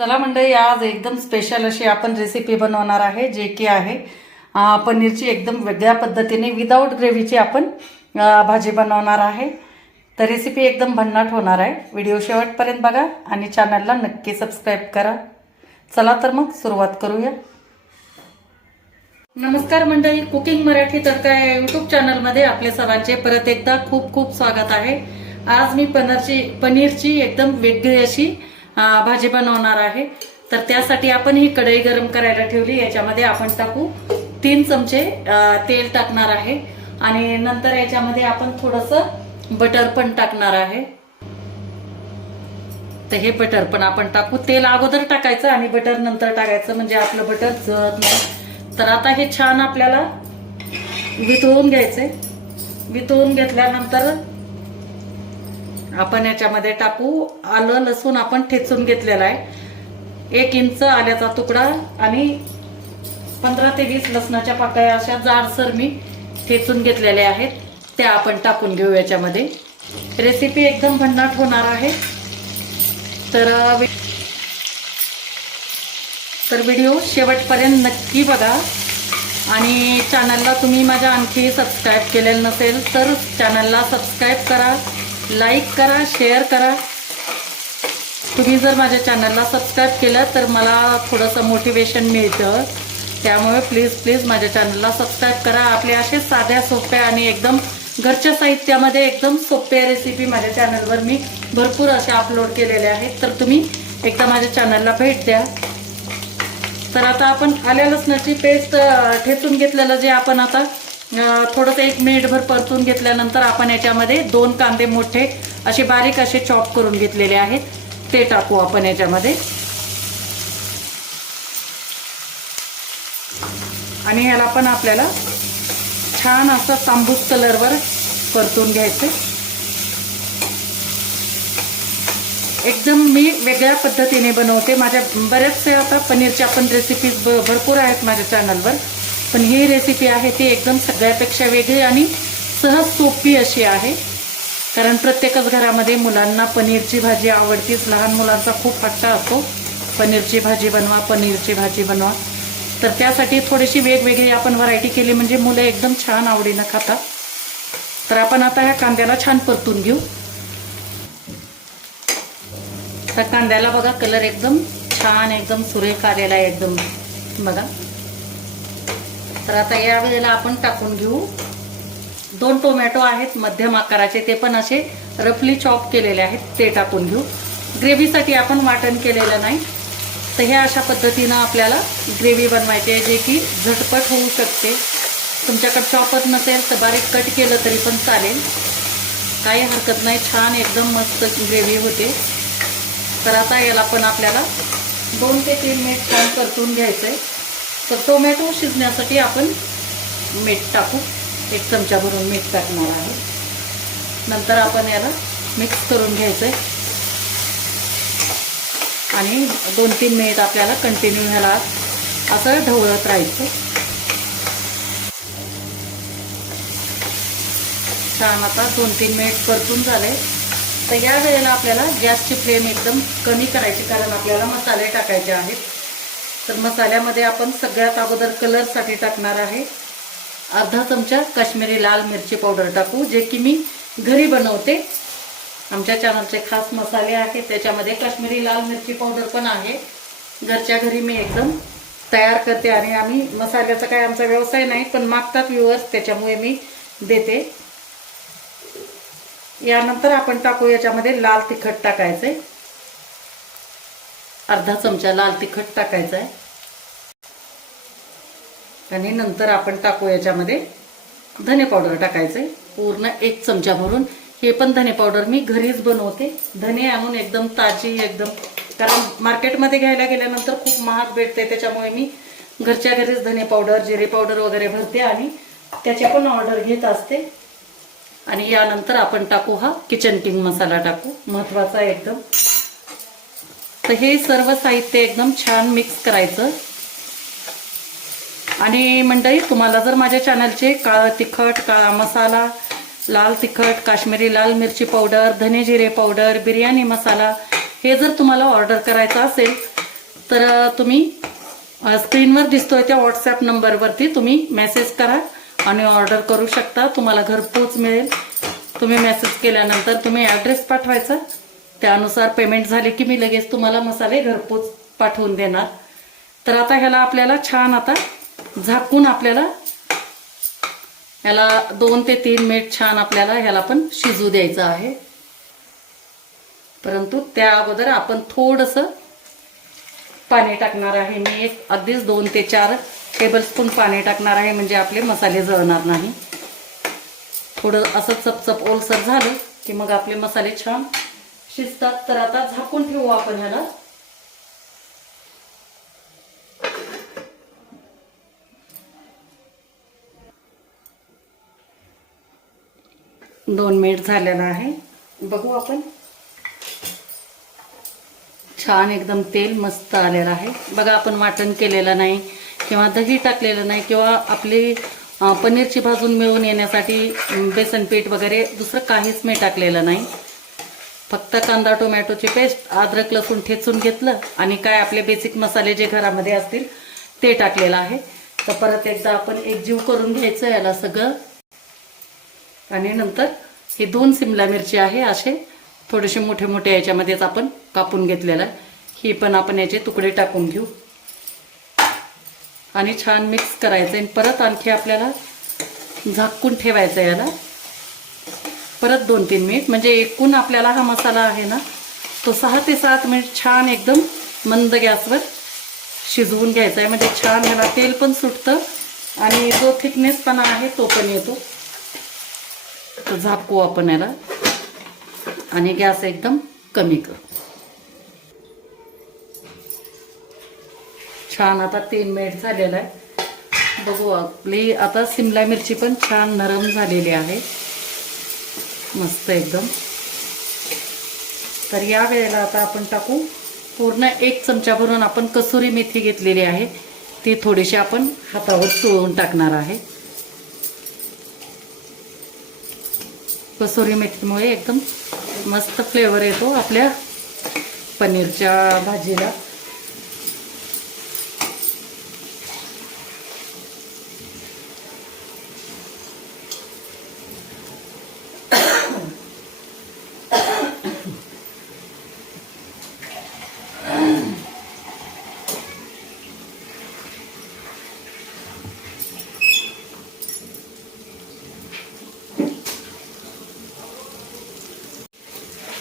चला मंडळी आज एकदम स्पेशल अशी आपण रेसिपी बनवणार आहे जे की आहे पनीरची एकदम वेगळ्या पद्धतीने विदाऊट ग्रेव्हीची आपण भाजी बनवणार आहे. तर रेसिपी एकदम भन्नाट होणार आहे. व्हिडिओ शेवटपर्यंत बघा आणि चॅनलला नक्की सबस्क्राईब करा. चला तर मग सुरुवात करूया. नमस्कार मंडळी कुकिंग मराठी तडका या यूट्यूब चॅनलमध्ये आपले सर्वांचे परत एकदा खूप खूप स्वागत आहे. आज मी पनीरची पनीरची एकदम वेगळी अशी भाजी बनवणार आहे. तर त्यासाठी आपण ही कढई गरम करायला ठेवली. याच्यामध्ये आपण टाकू. तीन चमचे तेल टाकणार आहे. आणि नंतर याच्यामध्ये आपण थोडस बटर पण टाकणार आहे. तर हे बटर पण आपण टाकू. तेल अगोदर टाकायचं आणि बटर नंतर टाकायचं. म्हणजे आपलं बटर जळत नाही. तर आता हे छान आपल्याला वितळून घ्यायचे वितळून घेतल्यानंतर आपण याच्यामध्ये टाकू. आलं लसूण आपण ठेचून घेतलेला आहे. एक इंच आल्याचा तुकडा आणि पंधरा ते वीस लसणाच्या पाकळ्या अशा जाडसर मी ठेचून घेतलेल्या आहेत. त्या आपण टाकून घेऊ याच्यामध्ये. रेसिपी एकदम भन्नाट होणार आहे. तर तर व्हिडिओ शेवटपर्यंत नक्की बघा. आणि चॅनलला तुम्ही माझ्या आणखी सबस्क्राईब केलेलं नसेल तर चॅनलला सबस्क्राईब करा. लाईक करा शेअर करा. तुम्ही जर माझ्या चॅनलला सबस्क्राईब केलं तर मला थोडंसं मोटिवेशन मिळतं. त्यामुळे प्लीज प्लीज माझ्या चॅनलला सबस्क्राईब करा. आपले असे साध्या सोप्या आणि एकदम घरच्या साहित्यामध्ये एकदम सोप्या रेसिपी माझ्या चॅनलवर मी भरपूर अशा अपलोड केलेल्या आहेत. तर तुम्ही एकदा माझ्या चॅनलला भेट द्या. तर आता आपण आल्या लसणाची पेस्ट ठेचून घेतलेलं जे आपण आता थोडंसं एक मिनिटभर परतून घेतल्यानंतर आपण याच्यामध्ये दोन कांदे मोठे असे बारीक असे चॉप करून घेतलेले आहेत. ते टाकू आपण याच्यामध्ये. आणि ह्याला पण आपल्याला छान असं तांबूस कलरवर परतून घ्यायचं. एकदम मी वेगळ्या पद्धतीने बनवते. माझ्या बऱ्याचशा आता पनीरच्या पण रेसिपीज भरपूर आहेत माझ्या चॅनलवर पण ही रेसिपी आहे ती एकदम सगळ्यापेक्षा वेगळी आणि सहज सोपी अशी आहे. कारण प्रत्येकच घरामध्ये मुलांना पनीरची भाजी आवडतीच. लहान मुलांचा खूप हट्ट असतो. पनीरची भाजी बनवा पनीरची भाजी बनवा. तर त्यासाठी थोडीशी वेगवेगळी आपण व्हरायटी केली म्हणजे मुलं एकदम छान आवडीनं खातात. तर आपण आता ह्या कांद्याला छान परतून घेऊ. तर कांद्याला बघा कलर एकदम छान एकदम सुरेख आलेला आहे एकदम. बघा. तर आता या वेळेला आपण टाकून घेऊ. दोन टोमॅटो आहेत मध्यम आकाराचे ते पण असे रफली चॉप केलेले आहेत ते टाकून घेऊ. ग्रेव्हीसाठी आपण वाटण केलेलं नाही. तर ह्या अशा पद्धतीनं आपल्याला ग्रेव्ही बनवायची आहे जे की झटपट होऊ शकते. तुमच्याकडे चॉपत नसेल तर बारीक कट केलं तरी पण चालेल. काही हरकत नाही छान एकदम मस्त ग्रेव्ही होते. तर आता याला पण आपल्याला दोन ते तीन मिनिट छान परतून घ्यायचं आहे तर टोमॅटो शिजण्यासाठी आपण मीठ टाकू. एक चमचा भरून मीठ टाकणार आहे. नंतर आपण याला मिक्स करून घ्यायचं आहे आणि दोन तीन मिनिट आपल्याला कंटिन्यू ह्याला असं ढवळत राहायचं. छान आता दोन तीन मिनिट परतून झाले. तर या वेळेला आपल्याला गॅसची फ्लेम एकदम कमी करायची कारण आपल्याला मसाले टाकायचे आहेत. तर मसाल्यामध्ये आपण सगळ्यात अगोदर कलरसाठी टाकणार आहे. अर्धा चमचा काश्मीरी लाल मिरची पावडर टाकू जे की मी घरी बनवते. आमच्या चॅनलचे खास मसाले आहेत त्याच्यामध्ये काश्मीरी लाल मिरची पावडर पण आहे. घरच्या घरी मी एकदम तयार करते आणि आम्ही मसाल्याचा काय आमचा व्यवसाय नाही पण मागतात व्ह्युअर्स त्याच्यामुळे मी देते. यानंतर आपण टाकू याच्यामध्ये लाल तिखट टाकायचंय. अर्धा चमचा लाल तिखट टाकायचा आहे आणि नंतर आपण टाकू याच्यामध्ये धने पावडर टाकायचंय. पूर्ण एक चमचा भरून हे पण धने पावडर मी घरीच बनवते. धने आणून एकदम ताजी एकदम कारण मार्केटमध्ये घ्यायला गेल्यानंतर खूप महाग भेटते त्याच्यामुळे मी घरच्या घरीच धने पावडर जिरे पावडर वगैरे भरते आणि त्याची पण ऑर्डर घेत असते. आणि यानंतर आपण टाकू हा किचन किंग मसाला टाकू महत्त्वाचा एकदम. तर हे सर्व साहित्य एकदम छान मिक्स करायचं. आणि मंडळी तुम्हाला जर माझ्या चॅनलचे काळं तिखट काळा मसाला लाल तिखट काश्मीरी लाल मिरची पावडर धने जिरे पावडर बिर्याणी मसाला हे जर तुम्हाला ऑर्डर करायचं असेल तर तुम्ही स्क्रीनवर दिसतोय त्या व्हॉट्सॲप नंबरवरती तुम्ही मेसेज करा आणि ऑर्डर करू शकता. तुम्हाला घरपोच मिळेल. तुम्ही मेसेज केल्यानंतर तुम्ही ॲड्रेस पाठवायचा. त्यानुसार पेमेंट झाले की मी लगेच तुम्हाला मसाले घरपोच पाठवून देणार. तर आता ह्याला आपल्याला छान आता झाकून आपल्याला ह्याला दोन ते तीन मिनिट छान आपल्याला ह्याला पण शिजू द्यायचं आहे. परंतु त्या अगोदर आपण थोडंसं पाणी टाकणार आहे. मी एक अगदीच दोन ते चार टेबलस्पून पाणी टाकणार आहे म्हणजे आपले मसाले जळणार नाही. थोडं असं चपचप ओलसर झालं की मग आपले मसाले छान शिजतात. तर आता झाकून ठेवू आपण ह्याला. दोन मिनिट झालेला आहे. बघू आपण. छान एकदम तेल मस्त आलेलं आहे. बघा आपण वाटण केलेलं नाही किंवा दही टाकलेलं नाही किंवा आपली पनीरची भाजून मिळून येण्यासाठी बेसन पीठ वगैरे दुसरं काहीच मी टाकलेलं नाही. फक्त कांदा टोमॅटोची पेस्ट अद्रक लसूण ठेचून घेतलं आणि काय आपले बेसिक मसाले जे घरामध्ये असतील ते टाकलेलं आहे. तर परत एकदा आपण एकजीव करून घ्यायचं याला सगळं. आणि नंतर हे दोन सिमला मिरची आहे असे थोडेसे मोठे मोठे याच्यामध्येच आपण कापून घेतलेलं आहे. ही पण आपण याचे तुकडे टाकून घेऊ. आणि छान मिक्स करायचं आणि परत आणखी आपल्याला झाकून ठेवायचं याला. परत दोन तीन मिनिट. म्हणजे एकूण आपल्याला हा मसाला आहे ना तो सहा ते सात मिनिट छान एकदम मंद गॅसवर शिजवून घ्यायचा आहे. म्हणजे छान ह्याला तेल पण सुटतं आणि जो थिकनेसपणा आहे तो पण येतो. तर झाकू आपण याला. आणि गॅस एकदम कमी करू. छान आता तीन मिनिट झालेला आहे. बघू आपली आता सिमला मिरची पण छान नरम झालेली आहे. मस्त एकदम. तर या वेळेला आता आपण टाकू. पूर्ण एक चमचा भरून आपण कसुरी मेथी घेतलेली आहे. ती थोडीशी आपण हातावर चोळून टाकणार आहे. कसुरी मेथीमुळे एकदम मस्त फ्लेवर येतो आपल्या पनीरच्या भाजीला.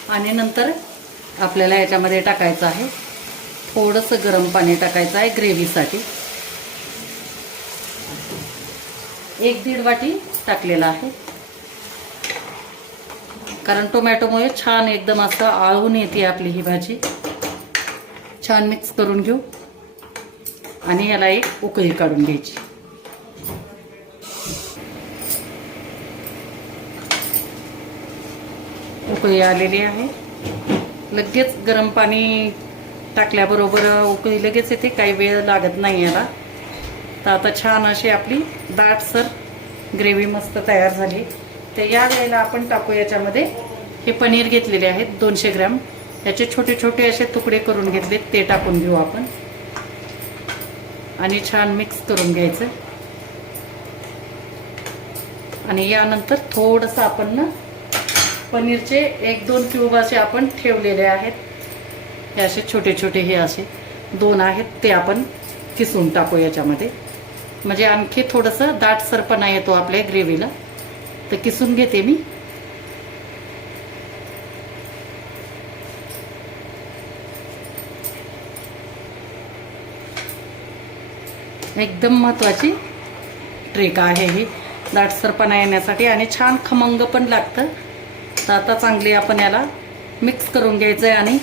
आणि नंतर आपल्याला याच्यामध्ये टाकायचं आहे. थोडंसं गरम पाणी टाकायचं आहे ग्रेव्हीसाठी. एक दीड वाटी टाकलेला आहे. कारण टोमॅटोमुळे छान एकदम असं आळून येते आपली ही भाजी. छान मिक्स करून घेऊ. आणि याला एक उकळी काढून घ्यायची. उकळी आलेली आहे. लगेच गरम पाणी टाकल्याबरोबर उकळी लगेच येते काही वेळ लागत नाही याला. तर आता छान अशी आपली दाटसर ग्रेव्ही मस्त तयार झाली. तर या वेळेला आपण टाकू याच्यामध्ये हे पनीर घेतलेले आहेत दोनशे ग्रॅम. याचे छोटे छोटे असे तुकडे करून घेतले ते टाकून घेऊ आपण. आणि छान मिक्स करून घ्यायचं. आणि यानंतर थोडंसं आपण ना पनीरचे एक दोन क्यूब असे आपण ठेवलेले आहेत. हे असे छोटे छोटे हे असे दोन आहेत ते आपण किसून टाकू याच्यामध्ये. म्हणजे आणखी थोडंसं दाटसरपणा येतो आपल्या ग्रेव्हीला. तर किसून घेते मी. एकदम महत्त्वाची ट्रिक आहे ही. दाटसरपणा येण्यासाठी आणि छान खमंग पण लागतं. तर आता चांगली आपण याला मिक्स करून घ्यायचं आहे आणि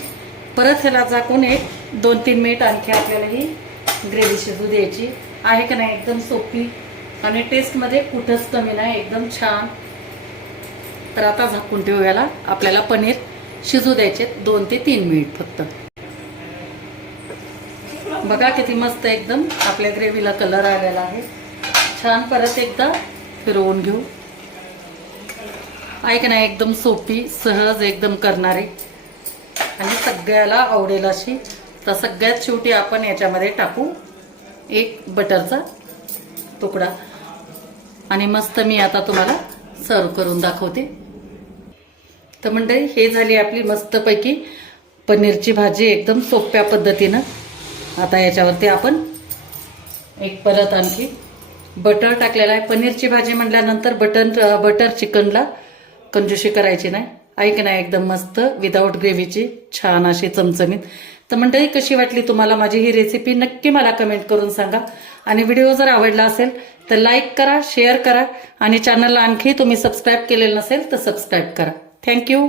परत ह्याला झाकून एक दोन तीन मिनिट आणखी आपल्याला ही ग्रेव्ही शिजू द्यायची. आहे का नाही? एकदम सोपी आणि टेस्टमध्ये कुठंच कमी नाही एकदम छान. तर आता झाकून ठेवू याला. आपल्याला पनीर शिजू द्यायचे दोन ते तीन मिनिट फक्त. बघा किती मस्त एकदम आपल्या ग्रेव्हीला कलर आलेला आहे. छान परत एकदा फिरवून घेऊ. ऐक ना एकदम सोपी सहज एकदम करणारे. आणि सगळ्याला आवडेल अशी. तर सगळ्यात शेवटी आपण याच्यामध्ये टाकू एक बटरचा तुकडा. आणि मस्त मी आता तुम्हाला सर्व करून दाखवते. तर मंडळी हे झाली आपली मस्तपैकी पनीरची भाजी एकदम सोप्या पद्धतीनं. आता याच्यावरती आपण एक परत आणखी बटर टाकलेला आहे. पनीरची भाजी म्हटल्यानंतर बटर बटर चिकनला कंजूशी करायची नाही. ऐक ना एकदम मस्त विदाऊट ग्रेव्हीची छान अशी चमचमीत. तर मंडळी कशी वाटली तुम्हाला माझी ही रेसिपी नक्की मला कमेंट करून सांगा. आणि व्हिडिओ जर आवडला असेल तर लाईक करा शेअर करा. आणि चॅनलला आणखी तुम्ही सबस्क्राईब केलेलं नसेल तर सबस्क्राईब करा. थँक्यू